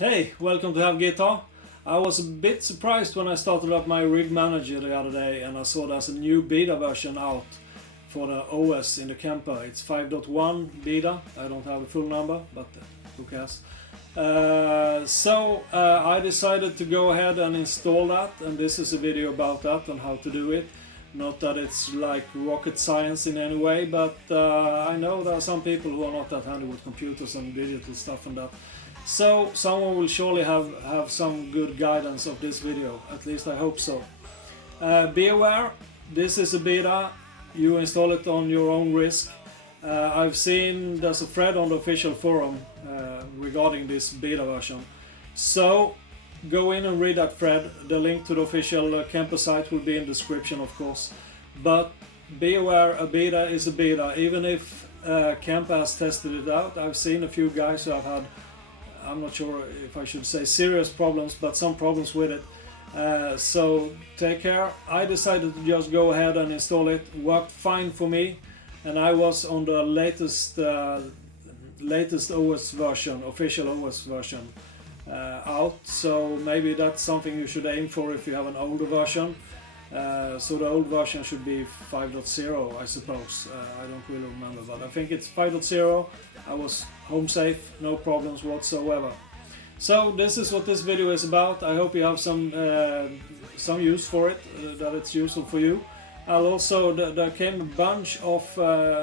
Hey, welcome to Have Guitar. I was a bit surprised when I started up my rig manager the other day and I saw there's a new beta version out for the OS in the Kemper. It's 5.1 beta. I don't have a full number, but who cares? I decided to go ahead and install that, and this is a video about that and how to do it. Not that it's like rocket science in any way, but I know there are some people who are not that handy with computers and digital stuff and that. So someone will surely have some good guidance of this video, at least I hope so. Be aware, this is a beta, you install it on your own risk. I've seen there's a thread on the official forum regarding this beta version. So go in and read that thread. The link to the official Kemper site will be in the description, of course. But be aware, a beta is a beta. Even if Kemper has tested it out, I've seen a few guys who have had, I'm not sure if I should say serious problems, but some problems with it. So take care. I decided to just go ahead and install it. Worked fine for me, and I was on the latest OS version, official OS version out. So maybe that's something you should aim for if you have an older version. So the old version should be 5.0, I suppose. I don't really remember, but I think it's 5.0. I was home safe, no problems whatsoever. So this is what this video is about. I hope you have some use for it, that it's useful for you. There came a bunch of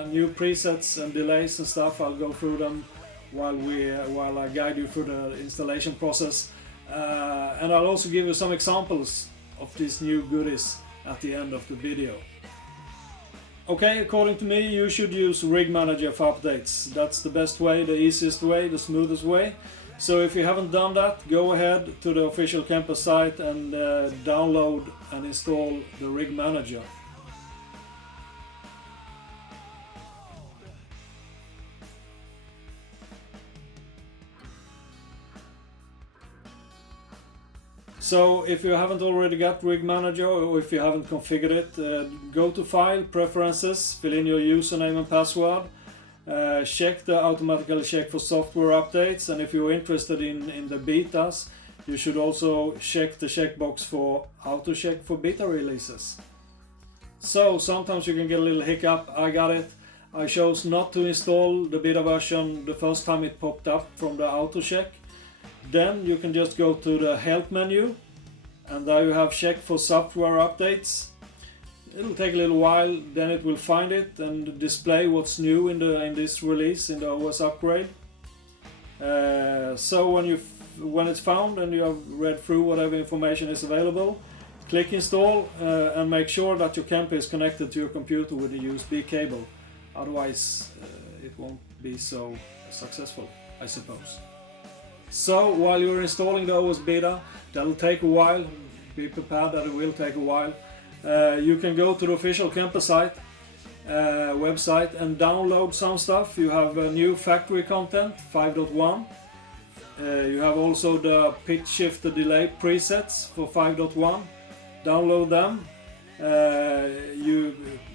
new presets and delays and stuff. I'll go through them while I guide you through the installation process. And I'll also give you some examples of these new goodies at the end of the video. Okay, according to me, you should use Rig Manager for updates. That's the best way, the easiest way, the smoothest way. So if you haven't done that, go ahead to the official Kemper site and download and install the Rig Manager. So if you haven't already got Rig Manager, or if you haven't configured it, go to File, Preferences, fill in your username and password, check the automatically check for software updates, and if you're interested in the betas, you should also check the checkbox for auto check for beta releases. So sometimes you can get a little hiccup. I got it. I chose not to install the beta version the first time it popped up from the auto check. Then you can just go to the help menu, and there you have check for software updates. It'll take a little while, then it will find it and display what's new in this release, in the OS upgrade. So when it's found and you have read through whatever information is available, click install and make sure that your Kemper is connected to your computer with a USB cable. Otherwise it won't be so successful, I suppose. So while you're installing the OS beta, that'll take a while. Be prepared that it will take a while. You can go to the official Kemper site, website, and download some stuff. You have new factory content 5.1. You have also the pitch shifter delay presets for 5.1. Download them.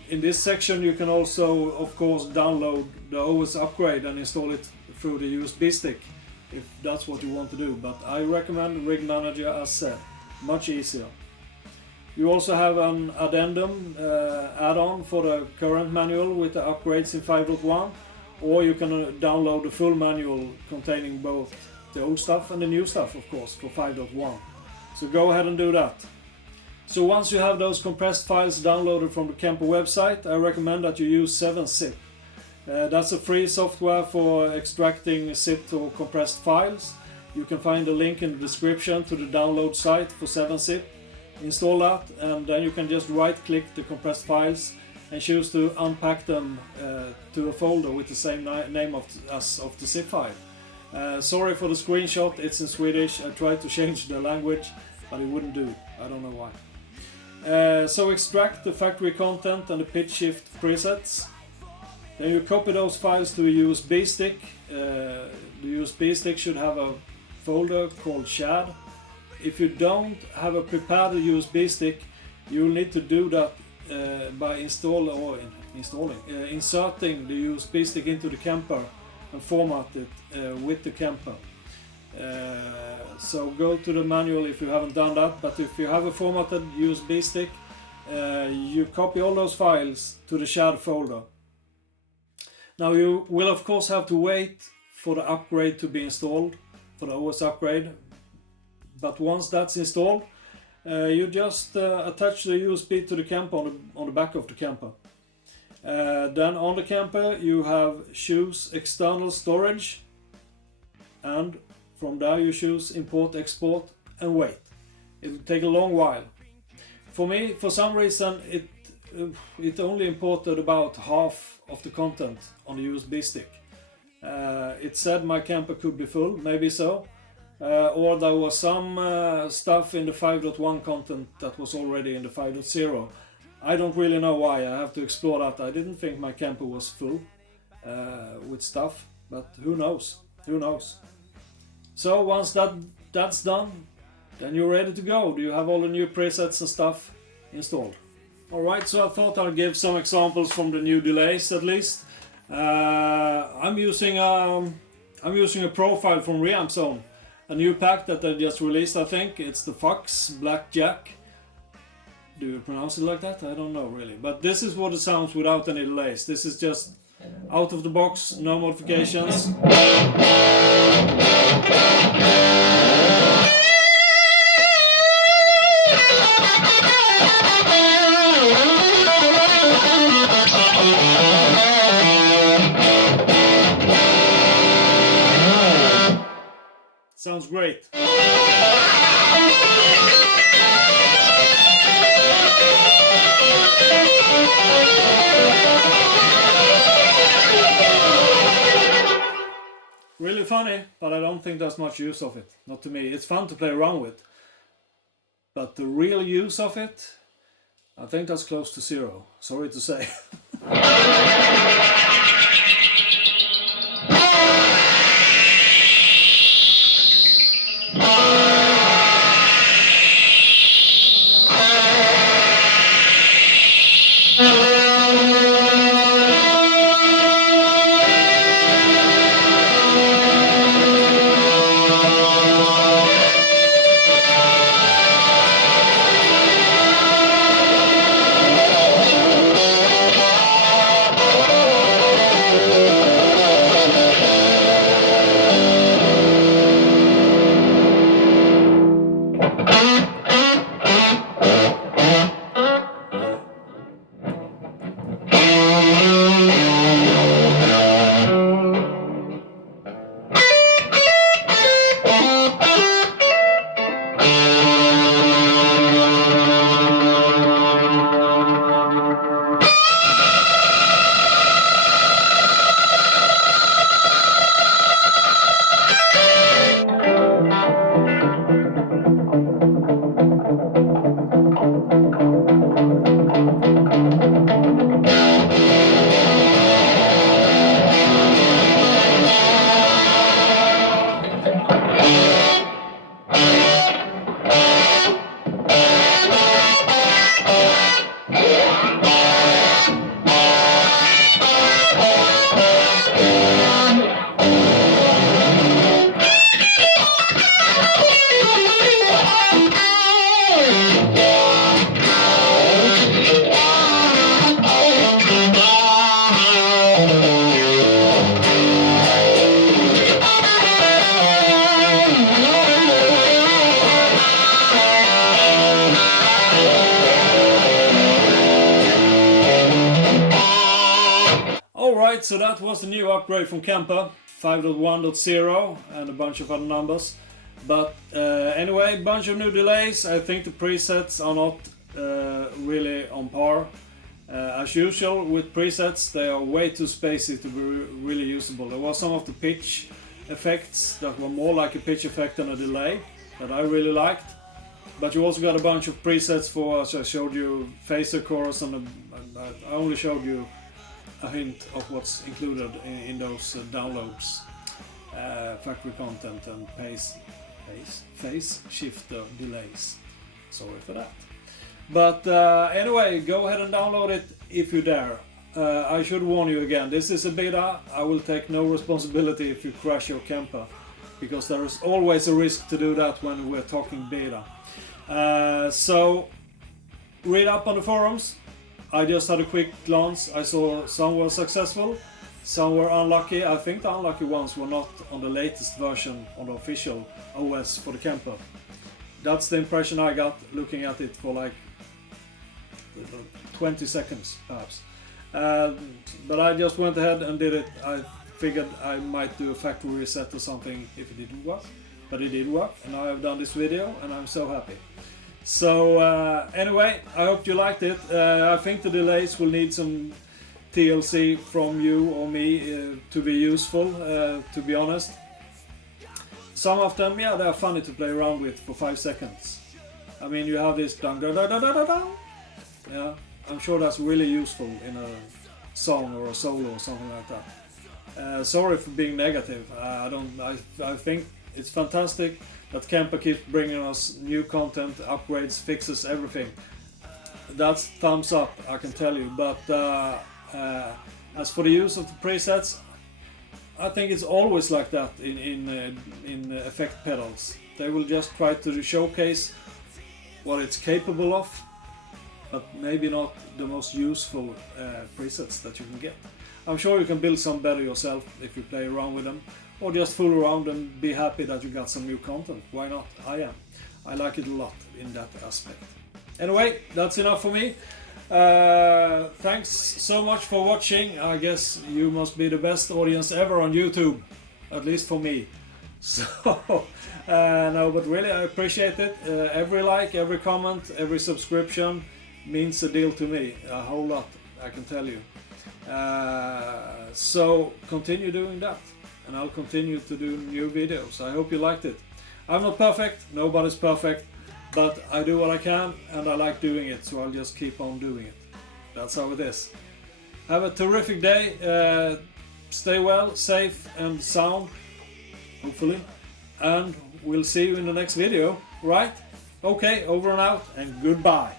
In this section you can also, of course, download the OS upgrade and install it through the USB stick, if that's what you want to do, but I recommend Rig Manager as said, much easier. You also have an Addendum add-on for the current manual with the upgrades in 5.1, or you can download the full manual containing both the old stuff and the new stuff, of course, for 5.1. So go ahead and do that. So once you have those compressed files downloaded from the Kemper website, I recommend that you use 7-zip. That's a free software for extracting zipped or compressed files. You can find a link in the description to the download site for 7-zip. Install that, and then you can just right-click the compressed files and choose to unpack them to a folder with the same name of the zip file. Sorry for the screenshot, it's in Swedish. I tried to change the language, but it wouldn't do. I don't know why. So extract the factory content and the pitch shift presets. Then you copy those files to a USB stick. The USB stick should have a folder called SHAD. If you don't have a prepared USB stick, you'll need to do that by inserting the USB stick into the Kemper and format it with the Kemper. So go to the manual if you haven't done that, but if you have a formatted USB stick, you copy all those files to the shared folder. Now you will of course have to wait for the upgrade to be installed, for the OS upgrade, but once that's installed, you just attach the USB to the Kemper on the back of the Kemper. Then on the Kemper you choose external storage, and from there you choose import, export, and wait. It will take a long while. For me, for some reason, it only imported about half of the content on the USB stick. It said my Kemper could be full, maybe so. Or there was some stuff in the 5.1 content that was already in the 5.0. I don't really know why, I have to explore that. I didn't think my Kemper was full with stuff, but who knows, who knows. So once that's done, then you're ready to go. You have all the new presets and stuff installed. Alright, so I thought I'd give some examples from the new delays at least. I'm using a profile from Reamp Zone, a new pack that they just released, I think. It's the Fox Blackjack. Do you pronounce it like that? I don't know really. But this is what it sounds without any delays. This is just out of the box, no modifications. Sounds great. Really funny, but I don't think there's much use of it. Not to me. It's fun to play around with. But the real use of it, I think that's close to zero. Sorry to say. Alright, so that was the new upgrade from Kemper 5.1.0 and a bunch of other numbers. But anyway, a bunch of new delays. I think the presets are not really on par. As usual with presets, they are way too spacey to be really usable. There were some of the pitch effects that were more like a pitch effect than a delay that I really liked. But you also got a bunch of presets for, as I showed you, phaser chorus, and I only showed you a hint of what's included in those downloads. Factory content and phase shifter delays. Sorry for that. But anyway, go ahead and download it if you dare. I should warn you again, this is a beta. I will take no responsibility if you crash your Kemper. because there is always a risk to do that when we're talking beta. So read up on the forums. I just had a quick glance. I saw some were successful, some were unlucky. I think the unlucky ones were not on the latest version on the official OS for the Kemper. That's the impression I got looking at it for like 20 seconds perhaps. But I just went ahead and did it. I figured I might do a factory reset or something if it didn't work, but it did work, and now I've done this video and I'm so happy. So anyway, I hope you liked it. I think the delays will need some TLC from you or me to be useful, to be honest. Some of them, yeah, they're funny to play around with for 5 seconds. I mean, you have this dun dun dun dun dun dun. Yeah, I'm sure that's really useful in a song or a solo or something like that. Sorry for being negative. I think it's fantastic that Kemper keeps bringing us new content, upgrades, fixes, everything. That's thumbs up, I can tell you. But as for the use of the presets, I think it's always like that in effect pedals. They will just try to showcase what it's capable of, but maybe not the most useful presets that you can get. I'm sure you can build some better yourself if you play around with them, or just fool around and be happy that you got some new content. Why not? I am. I like it a lot in that aspect. Anyway, that's enough for me. Thanks so much for watching. I guess you must be the best audience ever on YouTube, at least for me. So, no, but really I appreciate it. Every like, every comment, every subscription means a deal to me. A whole lot, I can tell you. So continue doing that, and I'll continue to do new videos. I hope you liked it. I'm not perfect, nobody's perfect, but I do what I can and I like doing it, so I'll just keep on doing it. That's how it is. Have a terrific day, stay well, safe and sound, hopefully, and we'll see you in the next video, right? Okay, over and out, and goodbye.